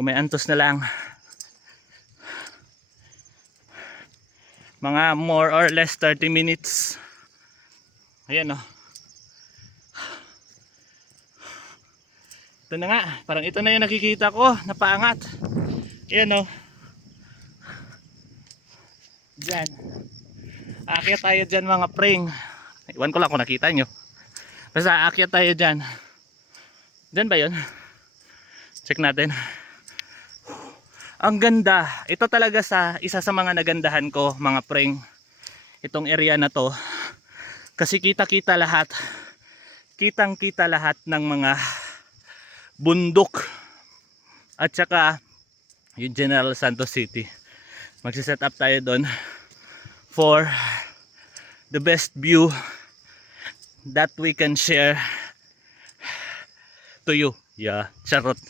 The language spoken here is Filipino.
Gumayantos na lang. Mga more or less 30 minutes. Ayan o. Ito na nga. Parang ito na yung nakikita ko. Napaangat. Ayan o. Diyan. Aakyat tayo dyan mga pring. Iwan ko lang kung nakita nyo. Basta aakyat tayo dyan. Dyan ba yun? Check natin. Ang ganda. Ito talaga isa sa mga nagandahan ko mga pring. Itong area na to. Kasi kita-kita lahat. Kitang-kita lahat ng mga bundok. At saka yung General Santos City. Magsiset up tayo doon for the best view that we can share to you. Yeah, charot.